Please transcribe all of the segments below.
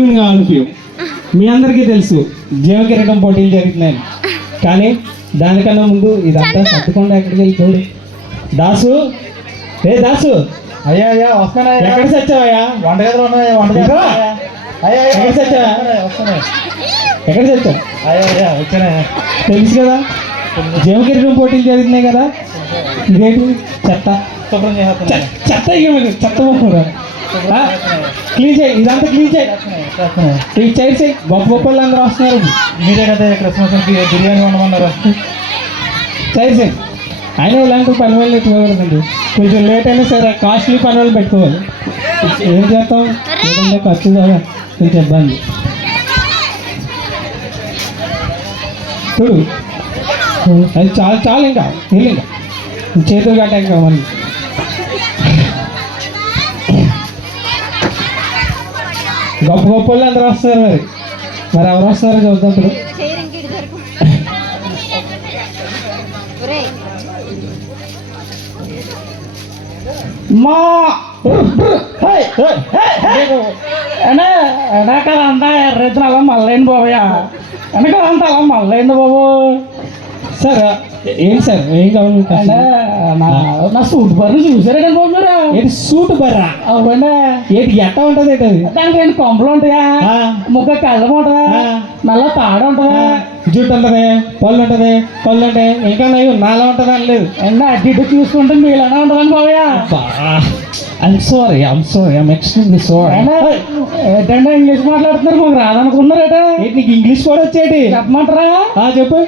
మీ అందరికీ తెలుసు జీవ కిరీటం పోటీలు జరుగుతున్నాయని కానీ దానికన్నా ముందు ఇదంతా సర్దుకుండా ఎక్కడికి వెళ్ళి చూడు. దాసు! ఏ దాసు! అయ్యా అయ్యా వస్తానా ఎక్కడ సచ్చావయ్యా? వంటగదిలో ఉన్నాయి? వంటగదిలో? అయ్యా ఎక్కడ చచ్చా? వస్తున్నాయి? ఎక్కడ చచ్చావు అయ్యా అయ్యా వచ్చానే తెలుసు కదా? జీవ కిరీటం పోటీలు జరుగుతున్నాయి కదా? ఇదేంటి? చెత్త. చెత్త చెత్త మొక్కరా క్లీన్ చేయి ఇదంతా క్లీన్ చేయి. ఈ చైర్ చేయి. గొప్ప గొప్ప వాళ్ళు అందరూ వస్తున్నారు మీరే కదా క్రిస్మస్ బిర్యానీ వండమన్నారు. సరే సరే అయినా ఇలాంటి పని వాళ్ళు పెట్టుకోకూడదండి కొంచెం లేట్ అయినా సరే కాస్ట్లీ పని వాళ్ళు పెట్టుకోవాలి. ఏం చేస్తాం? లేదంటే ఖర్చు కదా కొంచెం ఇబ్బంది. చూడు. అది చాలు చాలు ఇంకా. వెళ్ళి ఇంకా చేతులు కట్ట ఇంకా మళ్ళీ. గొప్ప గొప్ప వాళ్ళు అందరూ వస్తారు మరి. మరి ఎవరు వస్తారో చూద్దాం ఇప్పుడు. చైర్ ఇంకిటి దొరకు ఒరేయ్ అలా మళ్ళీ బాబయ్య వెనకాలంతా అలా మళ్ళీ బాబు సరే. ఏంటి సార్? ఏం కావాలి? నా సూట్ బర్రెలు చూసారా కదా బాబు మీరు? ఏంటి సూట్ బర్రా? అవునండి. ఏంటి ఎట్ట ఉంటుంది ఏంటి దానికి రెండు కొంపలు ఉంటాయా. ముక్క కళ్ళం ఉంటుందా. నల్ల తాడు ఉంటుందా? జుట్టు ఉంటుంది పళ్ళు ఉంటుంది పళ్ళు ఉంటాయి ఇంకా నయ్యి నాలా ఉంటుంది అని లేదు. ఎన్న అటు ఇటు చూసుకుంటే మీలానే ఉంటుందండి బాబయ్య I'm sorry I'm sorry I'm extremely sorry ఏంటంటే ఇంగ్లీష్ మాట్లాడుతున్నారు మాకు రాదనుకున్నారట? ఏంటి నీకు ఇంగ్లీష్ కూడా వచ్చేటి? చెప్పమంటారా? ఆ, చెప్పు.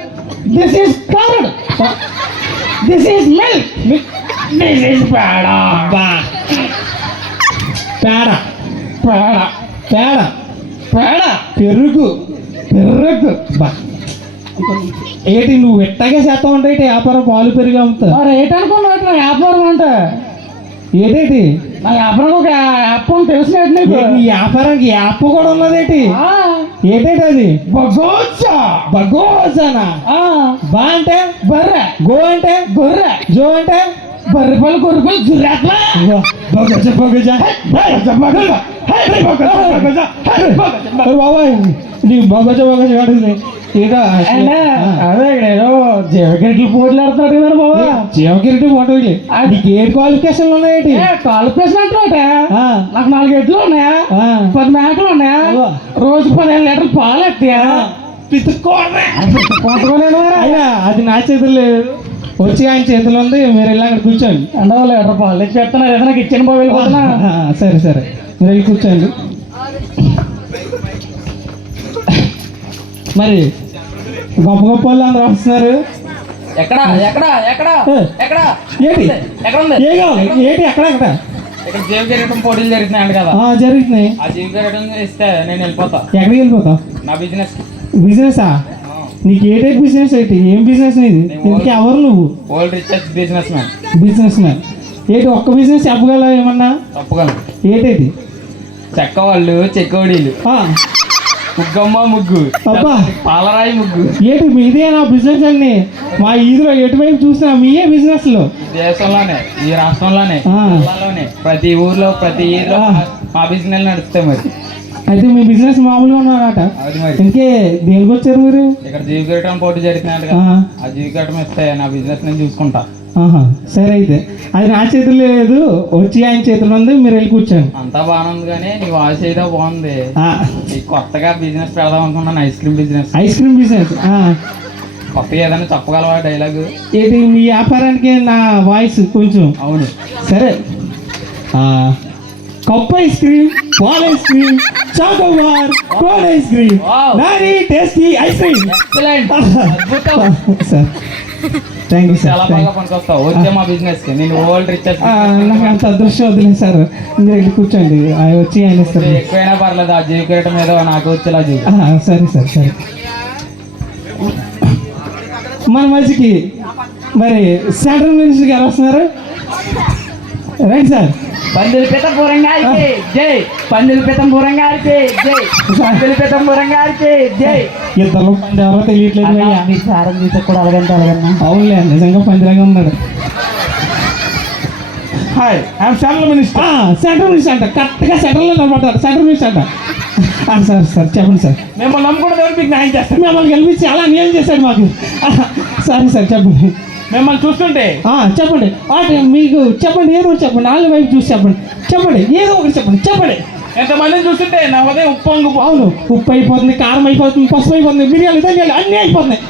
This is curd this is milk this is పేడ. బా పేడ. పేడ. పేడ. పేడ. పెరుగు. పెరుగు. బా ఏంటి నువ్వు ఎట్టగా చేస్తా ఉంటాయి వ్యాపారం పాలు పెరుగు అమ్ముతా? మరి ఏంటనుకున్నావు వ్యాపారం అంటే. ఏంటేటి నా వ్యాపారం ఒక వ్యాపారం తెలిసినట్టు నీకు? నీ వ్యాపారానికి యాప్ కూడా ఉన్నదేటి ఆ, ఏంటేటి అది? బగోచ్చా. బగోజానా బా అంటే? బర్రె. గో అంటే? గొర్రె. జో అంటే? బర్రె పళ్ళు గొర్రె బగోజ బగోజ బగజ బగజ హై బగజ బగజ బగజ ఓ బాబాయ్ నీ బగోజ బగోజ కాదు ఇక అయినా అదే ఇక్కడ ఏదో జీవకెట్లు పోట్లు కదా బాబా జీవకిరీటి ఫోటోలు నీకు ఏ క్వాలిఫికేషన్లు ఉన్నాయేటి క్వాలిఫికేషన్ కాలు అంటున్నాట నాకు నాలుగు ఎడ్లు ఉన్నాయా పది మేకలు ఉన్నాయా రోజు పదిహేను లీటర్లు పాలు ఎత్తాయా పితుక్కోవడమే. కొంతమంది అది నా చేతులు లేదు వచ్చి ఆయన చేతిలో ఉంది మీరు వెళ్ళి అక్కడ కూర్చోండి అంటే లీటర్ పాలు ఎత్తి పెడుతున్నారు ఏదైనా ఇచ్చిన బాబు వెళ్ళిపోతున్నా సరే సరే మీరు వెళ్ళి కూర్చోండి. మరి గొప్ప గొప్ప వాళ్ళు అందరూ వస్తున్నారు. ఎక్కడ? ఎక్కడ? ఎక్కడ? ఎక్కడ? ఏంటి? ఎక్కడ ఉంది? ఏంటి అక్కడ అక్కడ ఇక్కడ జీవ కిరీటం పోటీలు జరుగుతున్నాయండి కదా. ఆ, జరుగుతున్నాయి. ఆ జీవ కిరీటం ఇస్తే నేను వెళ్ళిపోతా. ఎక్కడికి వెళ్ళిపోతావు? నా బిజినెస్. బిజినెసా? నీకు ఏ టైప్ బిజినెస్ ఏంటి ఏం బిజినెస్ ఇది ఇందుకు ఎవరు నువ్వు? Old recharge businessman. Business man. ఏంటి ఒక్క బిజినెస్ చెప్పగలవా ఏమన్నా? తప్పగలను ఏంటేది చెక్క వాళ్ళు చెక్కవడీలు ఆ, ముగ్గమ్మ ముగ్గు. అబ్బా. పాలరాయి ముగ్గు. ఏంటి మీదే నా బిజినెస్ అన్ని మా ఈదులో ఎటువైపు చూసినా మీయే బిజినెస్లో ఈ దేశంలోనే ఈ రాష్ట్రంలోనే. జిల్లాలోనే ప్రతి ఊర్లో ప్రతి ఆ. మా బిజినెస్ నడుస్తాయి మరి. అయితే మీ బిజినెస్ మామూలుగా ఉన్నారట. ఇంకే దేనికి వచ్చారు మీరు? ఇక్కడ జీవికటం పోటీ జరుగుతున్నాయంట ఆ, జీవికటం ఇస్తే నా బిజినెస్ నేను చూసుకుంటా. సరే అయితే అది నా చేతుల్లో లేదు వచ్చి ఆయన చేతిలో ఉంది మీరు వెళ్ళి కూర్చోండి. అంతా బాగానే ఉంది కానీ నీ వాయిస్ ఏదో బాగుంది. కొత్తగా బిజినెస్ పెడదాం అనుకున్నాను ice cream business ice cream business ఆ, కొత్తగా ఏదైనా చెప్పగలవా డైలాగ్ ఏంటి మీ వ్యాపారానికి నా వాయిస్ కొంచెం. అవును. సరే. Cup ice cream Paul ice cream chocobar cone ice cream. Nani tasty ice cream. Excellent. అద్భుతం. సార్. థ్యాంక్ యూ సార్ చాలా బాగా పనికొస్తావు. వచ్చే మా బిజినెస్కి. నేను ఓల్డ్ రిచెస్ నాకు అంత అదృష్టం వదిలేదు సార్. మీరు వెళ్ళి కూర్చోండి. ఆయన వచ్చి ఆయన ఇస్తారు. ఎక్కువైనా పర్లేదు? ఆ జీవికటం ఏదో నాకు వచ్చేలా జీవి సరే సార్ సరే. మన మధ్యకి మరి సెంట్రల్ మినిస్టర్ గారు వస్తున్నారు? Right sir? పందులు పితంపురం గారికి జై. పందులు పితంపురం గారికి జై. పందులు పితంపురం గారికి జై. ఇద్దరు పంది ఎవరో తెలియట్లేదు అయ్యా. మీ సారం చూస్తే కూడా అలాగంటే అలాగన్నా అవునులే నిజంగా పందిలాగా ఉన్నాడు. Hi I'm central minister central minister అంట. కరెక్ట్గా సెంట్రల్లో నిలబడతాడు సెంట్రల్ మినిస్టర్ అంట. ఆ, సార్ సార్ చెప్పండి సార్. మిమ్మల్ని నమ్ముకున్న దేవుడు మీకు న్యాయం చేస్తాడు మిమ్మల్ని గెలిపించి చాలా అన్యాయం చేశాడు మాకు. సారీ సార్ చెప్పండి. మిమ్మల్ని చూస్తుంటే. చెప్పండి. వాటి మీకు చెప్పండి ఏదో ఒకటి చెప్పండి. నాలుగు వైపు చూసి చెప్పండి. చెప్పండి ఏదో ఒకటి చెప్పండి. చెప్పండి. ఎంతమందిని చూస్తుంటే నా ఉదయం ఉప్పొంగు అవును ఉప్పు అయిపోతుంది కారం అయిపోతుంది పసుపు అయిపోతుంది మిరియాలు ధనియాలు అన్నీ అయిపోతున్నాయి.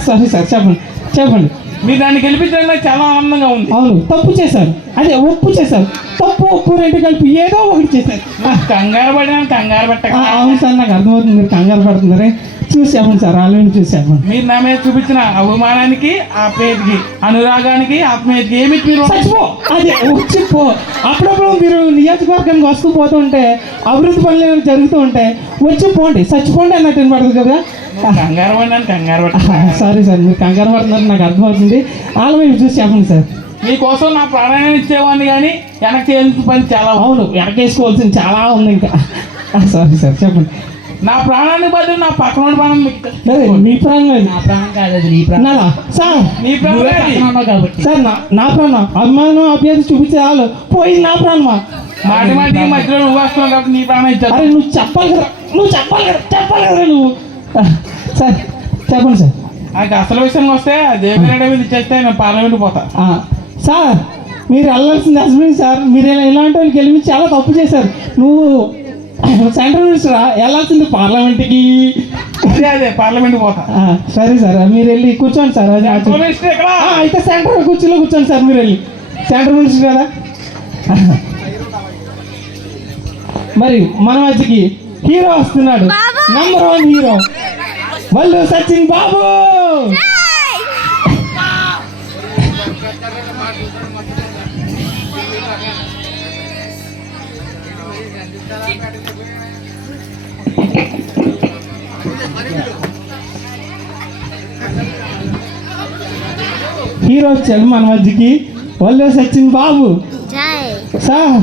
సారీ సార్ చెప్పండి చెప్పండి. మీరు దాన్ని గెలిపించడం నాకు చాలా ఆనందంగా ఉంది. అవును తప్పు చేశారు. అదే ఉప్పు చేశారు. తప్పు ఉప్పు రెండు కలిపి ఏదో ఒకటి చేశారు. కంగారు పడినా కంగారు పెట్టక. ఆ, అవును సార్ నాకు అర్థమవుతుంది మీరు కంగారు పడుతున్నారే. చూసి చెప్పండి సార్ ఆల్రెడీ చూసి చెప్పండి మీరు నా మీద చూపించిన అవమానానికి ఆప్యాయతకి అనురాగానికి ఆత్మీయతకి ఏమిటి మీరు చచ్చిపో అదే వచ్చిపో అప్పుడప్పుడు మీరు నియోజకవర్గానికి వస్తూ పోతుంటే అభివృద్ధి పనులు ఏమైనా జరుగుతూ ఉంటే వచ్చి పోండి. చచ్చిపోండి అన్నట్టు వినపడుతుంది కదా. కంగారు పడినాను కంగారు పట్ట సారీ సార్ మీరు కంగారు పడుతున్నారు నాకు అర్థమవుతుంది. వైపు చూసి చెప్పండి సార్. మీకోసం నా ప్రాణాన్ని ఇచ్చేవాడిని కానీ వెనక్కి చేయాల్సిన పని చాలా. అవును వెనకేసుకోవాల్సింది చాలా ఉంది ఇంకా. సారీ సార్ చెప్పండి. నా ప్రాణాన్ని బదులు నా పక్కన ప్రాణం మీ ప్రాణం. నా ప్రాణం కాదు నీ ప్రాణం. సార్ నీ ప్రాణం కాబట్టి. సార్ నా ప్రాణం. అభిమానం అభ్యర్థి చూపించే వాళ్ళు పోయింది నా ప్రాణమా? మాటి మాటికి మధ్యలో నువ్వు వస్తున్నావు కాబట్టి నీ ప్రాణం ఇచ్చారు. అరే నువ్వు చెప్పాలి కదా. నువ్వు చెప్పాలి కదా. చెప్పాలి కదా నువ్వు. సార్ చెప్పండి సార్. నాకు అసలు విషయానికి వస్తే దేవిరెడ్డి మీద ఇచ్చేస్తే నేను పార్లమెంట్ పోతా. సార్ మీరు వెళ్ళాల్సింది హస్బెండ్ సార్. మీరు ఇలా- ఇలాంటి వాళ్ళు గెలిపి చాలా తప్పు చేశారు. నువ్వు సెంట్రల్ మినిస్టర్? వెళ్ళాల్సింది పార్లమెంట్కి. అదే అదే పార్లమెంట్ పోతా. సరే సార్ మీరు వెళ్ళి కూర్చోండి సార్. అది అయితే సెంటర్ కుర్చీలో కూర్చోండి సార్ మీరు వెళ్ళి. సెంటర్ మినిస్టర్ కదా? మరి మన మధ్యకి హీరో వస్తున్నాడు. నంబర్ వన్ హీరో వాళ్ళు సచిన్ బాబు! హీరో వచ్చాడు మన మధ్యకి వాళ్ళు సచిన్ బాబు. సార్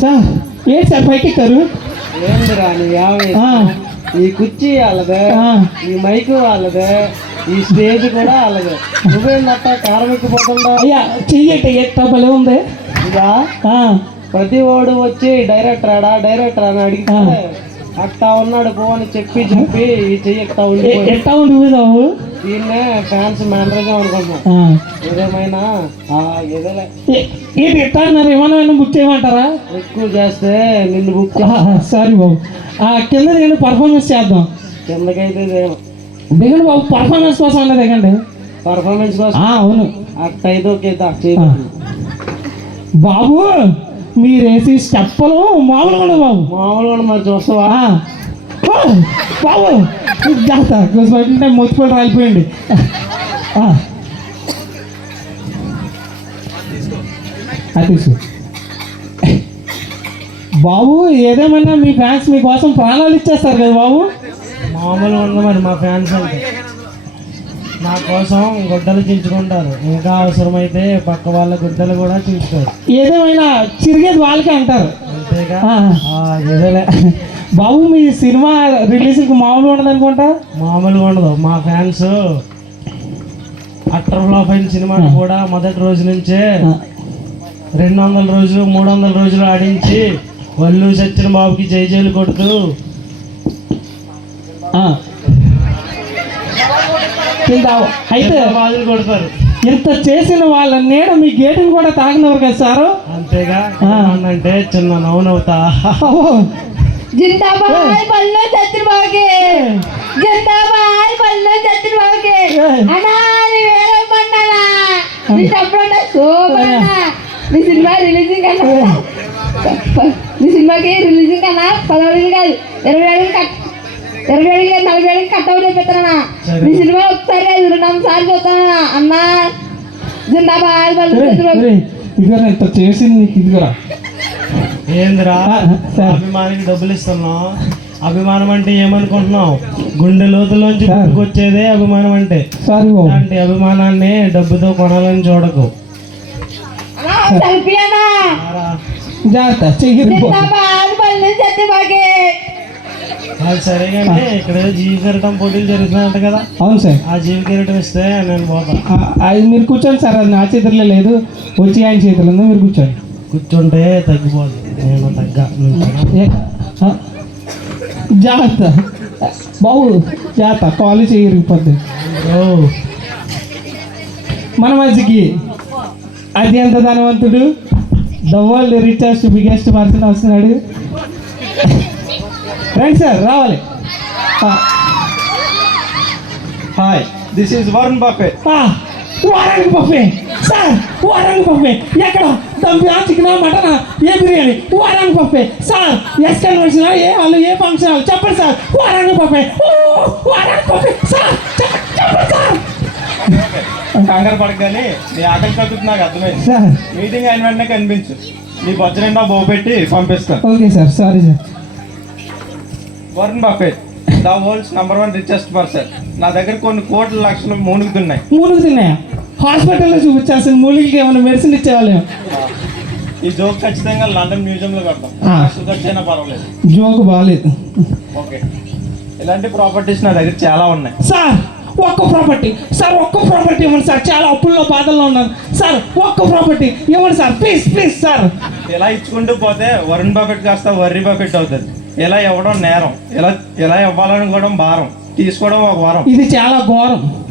సార్ ఏంటి సార్ పైకి ఎక్కారు? ఏందిరా నీ యావే? ఆ, ఈ కుర్చీ వాళ్ళదే ఆ. ఈ మైక్ వాళ్ళదే ఈ స్టేజ్ కూడా నువ్వేందట్ట కారమిక్కిపోతుండవు అయ్యా చెయ్యట ఎట్టా భలే ఉంది? ఇదా? ప్రతి వాడు వచ్చి డైరెక్టర్ ఆడా డైరెక్టర్ అని అడిగితే అట్టా ఉన్నాడు పో అని చెప్పి చెప్పి ఈ చెయ్యి ఎట్టా ఉండిపోయి ఎట్టా ఉండిపోదావు దీన్నే ఫ్యాన్స్ మేనరేజం అనుకుంటున్నాం. ఏదేమైనా ఏదోలే. ఏ- ఏంటి ఎట్టా అన్నారు? ఏమన్నా బుక్ చేయమంటారా? ఎక్కువ చేస్తే నిన్ను బుక్ సారీ బాబు. ఆ, కింద దిగండి పర్ఫార్మెన్స్ చేద్దాం. కిందకైతే దిగండి బాబు పర్ఫార్మెన్స్ కోసం అన్న దిగండి. పర్ఫార్మెన్స్ కోసం? అవును. అట్టయితే ఓకే. బాబు! మీరు వేసి స్టెప్పులు మామూలుగా ఉండవు బాబు. మామూలుగా మరి చూస్తావా? బాబు జాగ్రత్త. మొత్తిపడి రాలిపోయింది. అది. బాబు ఏదేమన్నా మీ ఫ్యాన్స్ మీకోసం ప్రాణాలు ఇచ్చేస్తారు కదా బాబు? మామూలుగా ఉంది మరి మా ఫ్యాన్స్ అంటే. నా కోసం గుడ్డలు చించుకుంటారు ఇంకా అవసరమైతే పక్క వాళ్ళ గుడ్డలు కూడా చించుతారు ఏదేమైనా చిరిగేది వాళ్ళకే అంటారు. అంతేగా? ఏదోలే. బాబు మీ సినిమా రిలీజ్కి మామూలుగా ఉండదు అనుకుంటా మామూలుగా ఉండదు. మా ఫ్యాన్స్ అట్టర్ ఫ్లాప్ అయిన సినిమాని కూడా మొదటి రోజు నుంచే రెండు వందల రోజులు మూడు వందల రోజులు ఆడించి వల్లు సచ్చిన బాబుకి జై జైలు కొడుతూ కింద అయితే కొడతారు? ఇంత చేసిన వాళ్ళ నీడ మీ గేటుని కూడా తాగినవారు కదా సారు? అంతేగా? అంటే చిన్న నవ్వునవుతా పల్లె చంద్రబాబుకి పల్లె చంద్రబాబుకి నీ సూపర్ నీ సినిమా రిలీజింగ్ అన్నా. నీ సినిమాకి రిలీజింగ్ అన్నా పదహారు కాదు ఇరవై అడుగులు కట్. ఇరవై అడుగులు కాదు, నలభై అడుగులు కట్ అవుతుంది చెప్తానా నీ సినిమా ఒకసారి కాదు రెండు సార్లు చూస్తానా అన్నా జిందాబాద్ ఇదిగోరా ఇంత చేసింది నీకు ఇదిగోరా. ఏందిరా? అభిమానికి డబ్బులు ఇస్తున్నావు. అభిమానం అంటే ఏమనుకుంటున్నావు? గుండె లోతులోంచి. పుట్టుకొచ్చేదే అభిమానం అంటే. అలాంటి అభిమానాన్ని డబ్బుతో కొనాలని చూడకు. జాగ్రత్త సరే కానీ ఇక్కడ ఏదో జీవి కిరీటం పోటీలు జరుగుతున్నాయంట కదా. అవును సార్. ఆ జీవి కిరీటం ఇస్తే నేను అది మీరు కూర్చోండి సార్ అది నా చేతుల్లో లేదు. వచ్చి ఆయన చేతుల్లో ఉంది మీరు కూర్చోండి. కూర్చుంటే తగ్గిపోదు. నేను తగ్గ జాగ్రత్త. బాబు జాగ్రత్త. కాలు చేయరిగిపోద్ది ఓ. మన మధ్యకి అత్యంత ధనవంతుడు? The world richest biggest person వస్తున్నాడు. రండి సార్ రావాలి. హాయ్ దిస్ ఈజ్ వరుణ్ ఆ, వారానికి పప్పే సార్ వారానికి పప్పే ఎక్కడ? దమ్మియా చికెనా మటనా? ఏ బిర్యానీ? వారానికి పప్పే సార్ ఎస్ కన్వర్షన్ ఏ వాళ్ళు ఏ ఫంక్షన్ హాల్ చెప్పండి సార్ పప్పే ఓ, వారానికి పప్పే సార్ చెప్ప- చెప్పండి సార్ కంగారు పడగానే నీ ఆకలి కలుగుతుంది నాకు అర్థమైంది. సార్ మీటింగ్ అయిన వెంటనే కనిపించు. నీ బొజ్జ నిండా బో పెట్టి పంపిస్తాను. Okay sir sorry sir Varun Buffett the world's number one richest person నా దగ్గర కొన్ని కోట్ల లక్షలు మూనుగుతున్నాయి మూలుగు తిన్నాయా హాస్పిటల్లో చూపించాల్సిన మూలికి ఏమైనా మెడిసిన్ ఇచ్చేవాళ్ళేమో. ఈ జోక్ ఖచ్చితంగా లండన్ మ్యూజియం లో కడతాం ఆ. లక్ష ఖర్చు అయినా పర్వాలేదు. జోక్ బాగాలేదు. ఓకే ఇలాంటి ప్రాపర్టీస్ నా దగ్గర చాలా ఉన్నాయి. సార్ ఒక్క ప్రాపర్టీ సార్ ఒక్క ప్రాపర్టీ ఇవ్వండి సార్ చాలా అప్పుల్లో బాధల్లో ఉన్నాను సార్ ఒక్క ప్రాపర్టీ ఇవ్వండి సార్ ప్లీజ్ ప్లీజ్ సార్ ఇలా ఇచ్చుకుంటూ పోతే వరుణ్ బఫెట్ కాస్త వర్రీ బఫెట్ అవుతుంది. ఇలా ఇవ్వడం నేరం. ఇలా ఇలా ఇవ్వాలనుకోవడం భారం. తీసుకోవడం ఒక వరం. ఇది చాలా ఘోరం.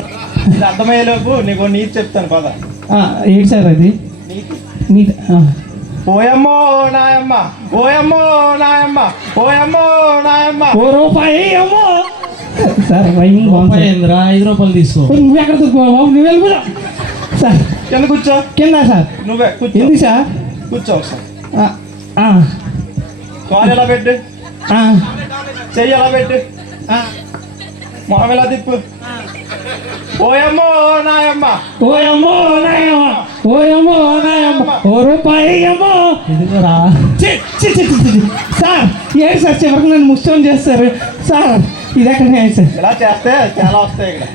ఇది అర్థమయ్యేలోపు నీకు నీతి చెప్తాను పద. ఆ, ఏంటి సార్ అది? నీతి. నీ ఆ. ఓయమ్మో నాయమ్మ. ఓయమ్మో నాయమ్మ. ఓయమ్మో నాయమ్మ. ఓ రూపాయి అమ్మో. సార్ ఐదు రూపాయలు తీసుకో. నువ్వు ఎక్కడ బాబు? నువ్వు వెళ్ళిపోదా సార్. కింద కూర్చో. కింద సార్. నువ్వే కూర్చో. ఎందుకు సార్? కూర్చో ఒకసారి. ఆ, ఆ, కాలు ఎలా పెట్టు? చెయ్యి ఎలా పెట్టు. ఎలా తిప్పు. ఓయమ్మో నాయమ్మ. ఓయమ్మో నాయమ్మ. ఓయమ్మో నాయమ్మ. ఓ రూపాయి అమ్మో ఇదిగోరా. చి, చి, చి, చి, చి. సార్ ఏంటి సార్ చివరికి నన్ను ముష్టం చేస్తారు. సార్ ఇది ఎక్కడ న్యాయం సార్? ఇలా చేస్తే చాలా వస్తాయి ఇక్కడ.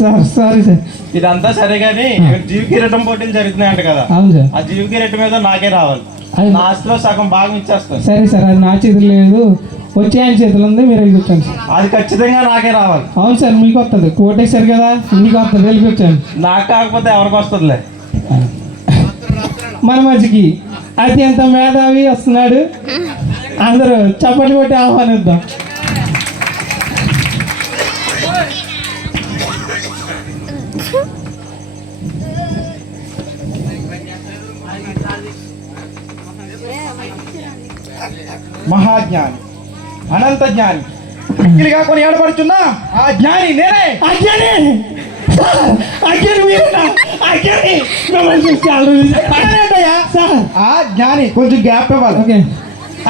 Sir sorry sir. ఇదంతా సరే కానీ జీవ కిరీటం పోటీలు జరుగుతున్నాయంట కదా. అవును సార్. ఆ జీవ కిరీటం మీద నాకే రావాలి. అది- నా ఆస్తిలో సగం భాగం ఇచ్చేస్తాను. సరే సార్ అది నా చేతులు లేదు. వచ్చే ఆయన చేతులు ఉంది మీరు వెళ్ళి కూర్చోండి సార్. అది ఖచ్చితంగా నాకే రావాలి. అవును సార్ మీకు వస్తుంది కోటేశారు కదా మీకు వస్తుంది వెళ్ళి కూర్చోండి. నాకు కాకపోతే ఎవరికి వస్తుందిలే. మన మధ్యకి అత్యంత మేధావి వస్తున్నాడు. అందరూ చప్పట్లు కొట్టి ఆహ్వానిద్దాం. మహాజ్ఞాని అనంత జ్ఞాని. మిక్కిలి కాకుండా ఏడబడుచున్నా ఆ జ్ఞాని నేనే. అజ్ఞాని సార్ అజ్ఞాని మీరేనా? అజ్ఞాని మిమ్మల్ని చూసి చాలా రోజులు- సార్. ఆ జ్ఞాని కొంచెం గ్యాప్ ఇవ్వాలి. ఓకే.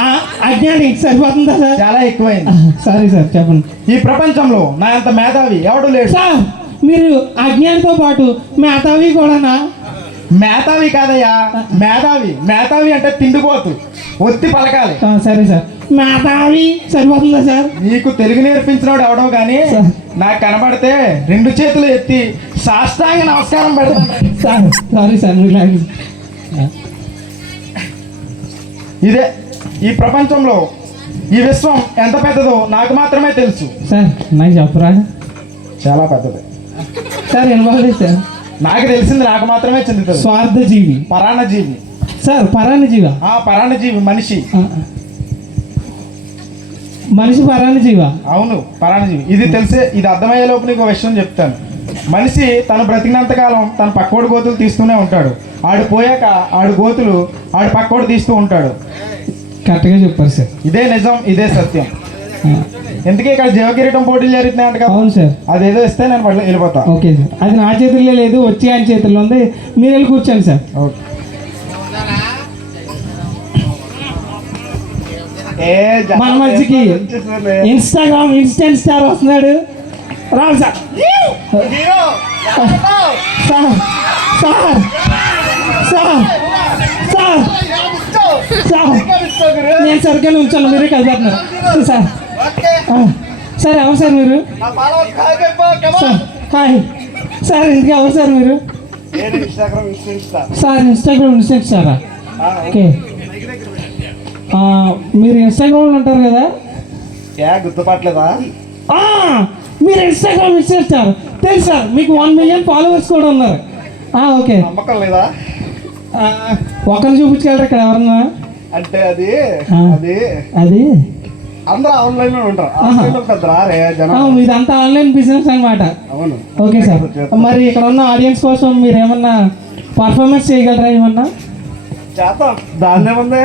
ఆ, అజ్ఞాని సరిపోతుందా సార్? చాలా ఎక్కువైంది. సారీ సార్ చెప్పండి. ఈ ప్రపంచంలో నా అంత మేధావి ఎవడు లేడు. సార్ మీరు అజ్ఞానితో పాటు మేధావి కూడానా? మేధావి కాదయ్యా. మేధావి మేధావి అంటే తిండిపోతు. ఒత్తి పలకాలి. సరే సార్. మేధావి సరిపోతుందా సార్? నీకు తెలుగు నేర్పించినోడు ఎవడో గానీ సార్. నాకు కనబడితే రెండు చేతులు ఎత్తి సాష్టాంగ నమస్కారం పెడతాను. సార్ సారీ సార్ ఇదే ఈ ప్రపంచంలో ఈ విశ్వం ఎంత పెద్దదో నాకు మాత్రమే తెలుసు. సార్ నాకు చెప్పరా? చాలా పెద్దది. Sir involve sir. నాకు తెలిసింది నాకు మాత్రమే చెందుతుంది. స్వార్థ జీవి పరాణజీవి సార్ పరాన్న జీవ ఆ పరాణజీవి మనిషి. మనిషి పరాన్న జీవ అవును పరాణజీవి. ఇది తెలిసే ఇది అర్థమయ్యే లోపు నీకు ఒక విషయం చెప్తాను. మనిషి తను బ్రతికినంత కాలం తన పక్కోడు గోతులు తీస్తూనే ఉంటాడు. ఆడు పోయాక ఆడు గోతులు ఆడు పక్కోడు తీస్తూ ఉంటాడు. కరెక్ట్గా చెప్పారు సార్. ఇదే నిజం ఇదే సత్యం. ఎందుకే ఇక్కడ జీవకిరీటం పోటీలు జరుగుతున్నాయంట కదా? అవును సార్. అదేదో ఇస్తే నేను పట్ల వెళ్ళిపోతా. Okay sir. అది నా చేతుల్లో లేదు వచ్చి ఆయన చేతుల్లో ఉంది. మీరు వెళ్ళి కూర్చోండి సార్. ఓకే. మన మధ్యకి. ఇన్స్టాగ్రామ్ ఇన్స్టెంట్ స్టార్ వస్తున్నాడు. Rao sir. Sir sir sir sir sir. నేను సరిగ్గా ఉంచాను మీరే కలిపేస్తున్నారు. Sir sir. ఎవరు సార్ మీరు? Sir hi. సార్ ఇంటికి ఎవరు సార్ మీరు? సార్ ఇన్స్టాగ్రామ్ ఇన్స్టెంట్ స్టారా ఓకే. మీరు ఇన్స్టాగ్రామ్లో ఉంటారు కదా? ఏ గుర్తుపట్టలేదా? ఆ, మీరు ఇన్స్టాగ్రామ్ స్టార్ తెలుసు సార్ మీకు వన్ మిలియన్ ఫాలోవర్స్ కూడా ఉన్నారు. ఆ, ఓకే. నమ్మకం లేదా? ఒకరిని చూపించగలరు ఇక్కడ ఎవరన్నా? అంటే అది. అది. అది? అందరూ ఆన్లైన్లో ఉంటారు. ఆన్లైన్ పెద్ద రారే జనం. మీదంతా ఆన్లైన్ బిజినెస్ అన్నమాట. అవును. Okay sir. మరి ఇక్కడ ఉన్న ఆడియన్స్ కోసం మీరు ఏమన్నా పర్ఫార్మెన్స్ చేయగలరా ఏమన్నా? చేద్దాం దాన్నే ఉంది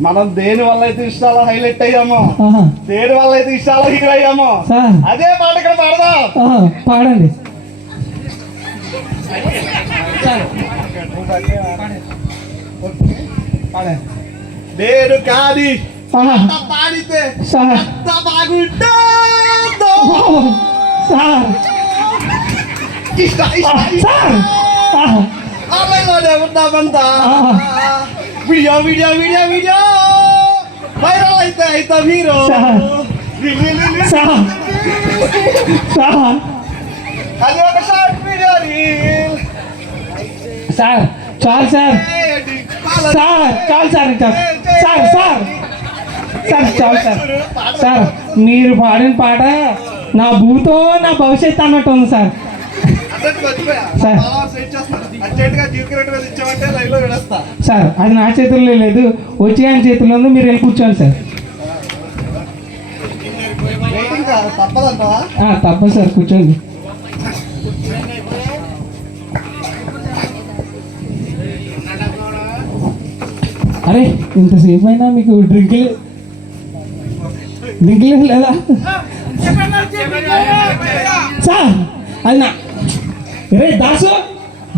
మనం దేని వల్ల అయితే ఇష్టాలు హైలైట్ అయ్యామో? ఆహా. దేని వల్ల అయితే ఇష్టాలు హీరో అయ్యామో? సార్. అదే పాట ఇక్కడ పాడదాం. ఆహా, పాడండి. సార్. నేను కాది ఆహా, అంత పాడితే సార్. ఎంత బాగుంటుందో సార్. ఇష్ట ఇష్ట సార్. ఆహా, ఆన్లైన్లోనే ఉన్నామంతా. ఆహా. Video video video video viral అయితే అయితే సార్ అది ఒక షార్ట్ వీడియో రీల్ సార్ చాలు సార్. సార్ చాలు సార్ సార్ సార్. సార్ చాలు సార్. సార్ మీరు పాడిన పాట నా భూతో నా భవిష్యత్తు అన్నట్టు ఉంది సార్. సార్. సార్ అది నా చేతుల్లో లేదు. వచ్చే ఆయన చేతుల్లో మీరు వెళ్ళి కూర్చోండి సార్. తప్పదు సార్ కూర్చోండి. అరే ఇంతసేపు అయినా మీకు డ్రింక్ డ్రింక్ లేదా సార్ అది నా రే దాసు.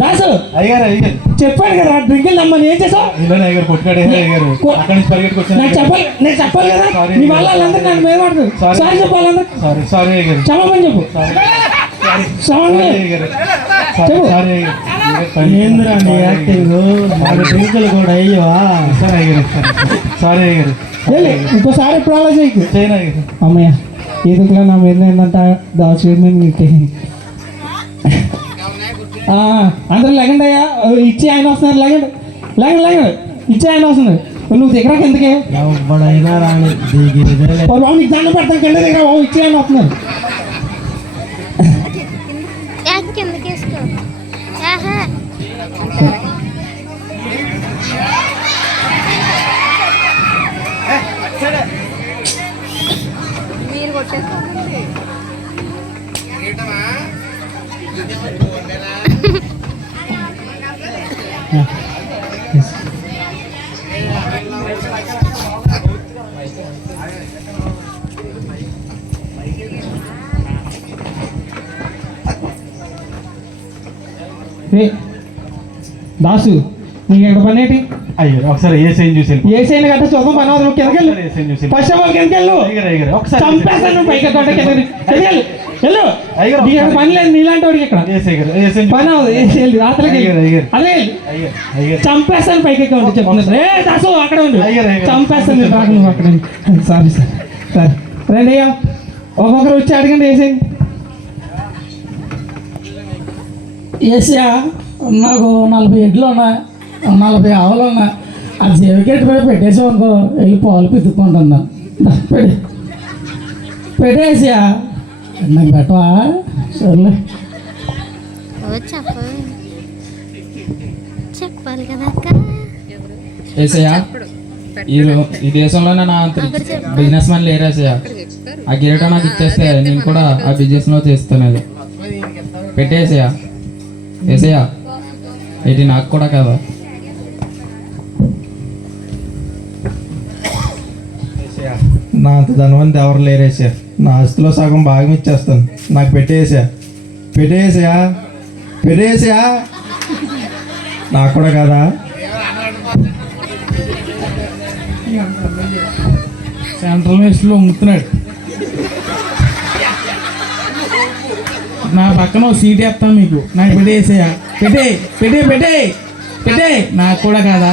దాసు. అయ్యారు అయ్యారు చెప్పాను కదా డ్రింకులు నమ్మని ఏం చేసావు? ఇల్లు అయ్యారు కొట్టుకాడే అయ్యారు కో- అక్కడి నుంచి పరిగెట్టుకొచ్చిన నాకు చెప్పాలి నేను చెప్పాలి కదా. నీ వల్ల వాళ్ళందరూ నన్ను మీద పడుతుంది. సారీ సారీ సారీ అయ్యారు క్షమాపణ చెప్పు. సారీ. అయ్యారు ఏందిరా నీ యాక్టింగ్ నాకు డ్రింకులు కూడా అయ్యవా? సారీ అయ్యారు సారీ అయ్యారు ఏలే, ఇంకోసారి ఎప్పుడు అలా చేయకు అమ్మయ్య నా మీద ఏంటంటే అందరూ లెగండి అయ్యా. ఇచ్చి ఆయన వస్తున్నారు. లెగండి. లెగండి లెగండి. ఇచ్చి ఆయన వస్తున్నారు. నువ్వు దిగరాక ఎందుకే? ఎవడైనా రాని బాబు నీకు దండం పెడతాను కింద దగ్గర బాబు ఇచ్చి ఆయన వస్తున్నారు. మీరు కొట్టేసుకోండి రే దాసు నీకు ఎక్కడ పని ఏంటి? అయ్యారు ఒకసారి ఏ సైన్ చూసి. ఏ సైన్ గట్ట చూద్దాం పని అవుతుంది కిందకి వెళ్ళు. ఏ. ఫస్ట్ ఆఫ్ ఆల్ కిందకి వెళ్ళు. ఒకసారి చంపేస్తాను నువ్వు పైకి తోట కిందకి వెళ్ళు. వెళ్ళు. నీకు ఎక్కడ పని లేదు నీలాంటి వాడికి ఇక్కడ ఏ ఏ పని ఏ వెళ్ళు. రాత్రికి. అదే చంపేస్తాను పైకి ఉండి చెప్తున్నారు ఏ దాసు అక్కడ ఉండు. చంపేస్తాను నేను రాకు నువ్వు అక్కడ. Sorry sir. సార్. రండి అయ్యా. ఒక్కొక్కరు వచ్చి అడగండి వేసేయండి ఏసీయా? నాకు నలభై ఎడ్లు ఉన్నాయి. నలభై ఆవులు ఉన్నాయి. ఆ జీవికెట్ మీద పెట్టేసావు అనుకో వెళ్ళి పాలు పితుక్కుంటున్నా. దా, పెట్టి. పెట్టేసియా నాకు పెట్టవా? సర్లే. చెప్పాలి కదా ఏసయ్యా ఈ ఈ దేశంలోనే నా అంత బిజినెస్ మ్యాన్ లేరు ఏసయ్యా ఆ గిరీటం నాకు ఇచ్చేస్తే నేను కూడా ఆ బిజినెస్లో చేస్తాను అది పెట్టేసయ్యా ఏసయ్యా ఇది నాకు కూడా కదా? నా అంత ధనవంతి ఎవరు లేరేసా నా ఆస్తిలో సగం భాగం ఇచ్చేస్తాను. నాకు పెట్టేసా పెట్టేసా పెట్టేసా నాకు కూడా కదా? సెంట్రల్ వేస్ట్లో ఉంగుతున్నాడు నా పక్కన ఒక సీట్ వేస్తాను మీకు. నాకు పెట్టేసేయా పెట్టే పెట్టే పెట్టే పెట్టే నాకు కూడా కాదా?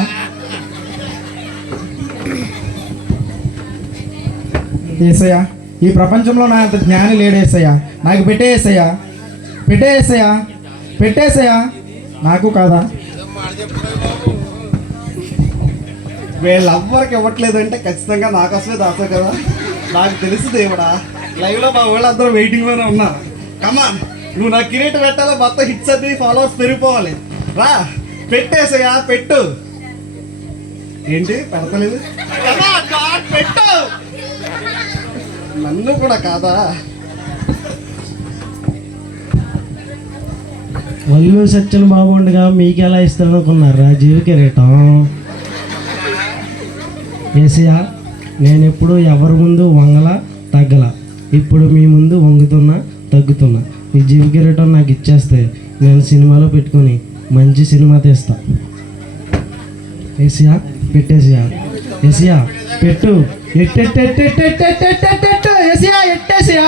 ఏసయ్యా ఈ ప్రపంచంలో నా అంత జ్ఞాని లేడేసయ్యా నాకు పెట్టేసయ్యా పెట్టేసయ్యా పెట్టేసయ్యా నాకు కాదా? వీళ్ళెవ్వరికి ఇవ్వట్లేదంటే ఖచ్చితంగా నాకు వస్తే కదా. నాకు తెలుసు దేవుడా. లైవ్లో మా వాళ్ళందరూ వెయిటింగ్లోనే ఉన్నారు కమాన్ నువ్వు నా కిరీట్ పెట్టాలి? మొత్తం హిట్స్ అన్ని ఫాలోవర్స్ పెరిగిపోవాలి. రా పెట్టేసయ్యా పెట్టు. ఏంటి? పెడతలేదు? పెట్టు. నన్ను కూడా కాదా? వల్లు సత్యం బాగుండగా మీకు ఎలా ఇస్తాను అనుకున్నారా? జీవ కిరీటం. ఏసయ్య నేను ఎప్పుడు ఎవరి ముందు వంగల తగ్గల. ఇప్పుడు మీ ముందు వంగుతున్నా. తగ్గుతున్నా ఈ జీవ కిరీటం నాకు ఇచ్చేస్తే నేను సినిమాలో పెట్టుకొని మంచి సినిమా తీస్తా. ఏసియా? పెట్టేసియా? ఏసియా? పెట్టు. ఎట్టెట్టెట్టెట్టెట్టెట్టెట్టెట్టు. ఏసియా? ఎట్టేసియా?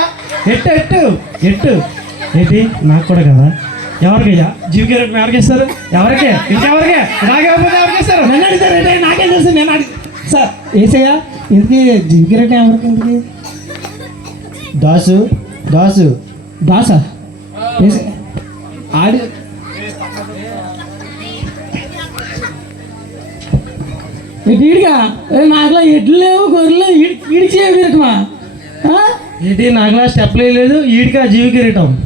ఎట్టు ఎట్టు? ఎట్టు ఏంటి? నాకు కూడా కదా? ఎవరికయ్యా జీవ కిరీటం ఎవరికి? ఇస్తారు? ఎవరికి? ఇంకెవరికి? నాకే ఎవరికి ఇస్తారు? నన్ను అడిగారు ఏంటి? నాకేం తెలుసు. నేను అడిగి సార్ ఏసయ్యా ఇంతకీ జీవి కిరీటం ఎవరికి? ఇంతకీ దాసు దాసు. ఏస- ఆడి ఈడిగా ఏ నాకులా ఎడ్లు లేవు గొర్రెలు ఈడికి చేయమా ఏంటి నాకులా స్టెప్ లేదు ఈడికా జీవ కిరీటం.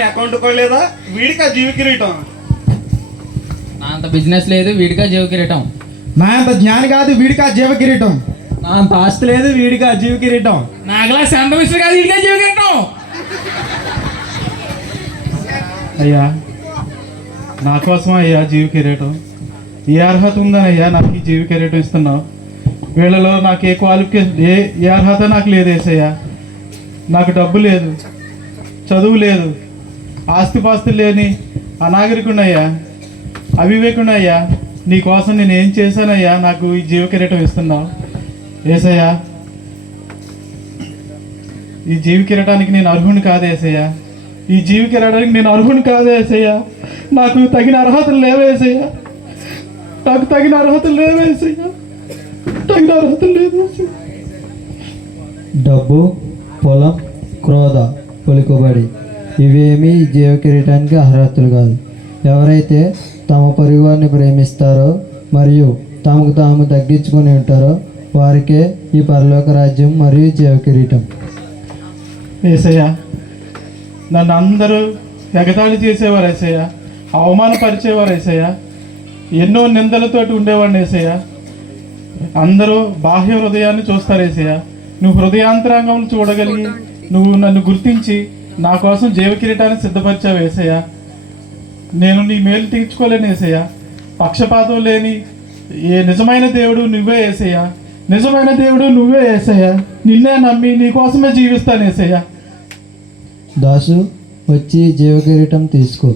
అకౌంట్ లేదా వీడికి ఆ జీవి కిరీటం. నా అంత బిజినెస్ లేదు వీడిగా జీవ కిరీటం. నా అంత జ్ఞాని కాదు వీడికా జీవ కిరీటం. అంత ఆస్తి లేదు వీడికా జీవ కిరీటం నాకులా శాంత మిస్టర్ కాదు వీడిగా జీవ కిరీటం అయ్యా నా కోసం అయ్యా జీవ కిరీటం ఏ అర్హత ఉందని అయ్యా నాకు ఈ జీవ కిరీటం ఇస్తున్నావు. వీళ్ళలో నాకు ఏ క్వాలిఫికేషన్ ఏ ఏ అర్హత నాకు లేదు ఏసయ్యా. నాకు డబ్బు లేదు చదువు లేదు ఆస్తిపాస్తులు లేని అనాగరికుడయ్యా అవివేకుడయ్యా నీ కోసం నేను ఏం చేశానయ్యా నాకు ఈ జీవ కిరీటం ఇస్తున్నావు? ఏసయ్యా ఈ జీవ కిరీటానికి నేను అర్హుని కాదు ఏసయ్యా. ఈ జీవ కిరీటానికి నేను అర్హుని కాదు ఏసయ్యా. నాకు తగిన అర్హతలు లేవేసయ్యా నాకు తగిన అర్హతలు లేవేసయ్యా తగిన అర్హతలు లేదు డబ్బు పొలం క్రోధ పలుకుబడి ఇవేమీ ఈ జీవ కిరీటానికి అర్హతలు కాదు. ఎవరైతే తమ పొరుగువారిని ప్రేమిస్తారో మరియు తమకు తాము తగ్గించుకొని ఉంటారో వారికే ఈ పరలోక రాజ్యం మరియు జీవ కిరీటం. ఏసయ్యా నన్ను అందరూ ఎగతాళి చేసేవారు ఏసయ్య. అవమానపరిచేవారు ఏసయ్య. ఎన్నో నిందలతోటి ఉండేవాడిని ఏసయ్య. అందరూ బాహ్య హృదయాన్ని చూస్తారు ఏసయ్య. నువ్వు హృదయాంతరాంగం చూడగలిగి నువ్వు నన్ను గుర్తించి నా కోసం జీవ కిరీటాన్ని సిద్ధపరిచావు ఏసయ్య. నేను నీ మేలు తీర్చుకోలేను ఏసయ్య. పక్షపాతం లేని ఏ నిజమైన దేవుడు నువ్వే ఏసయ్యా. నిజమైన దేవుడు నువ్వే ఏసయ్యా. నిన్నే నమ్మి నీ కోసమే జీవిస్తాను ఏసయ్యా. దాసు వచ్చి జీవకిరీటం తీసుకో.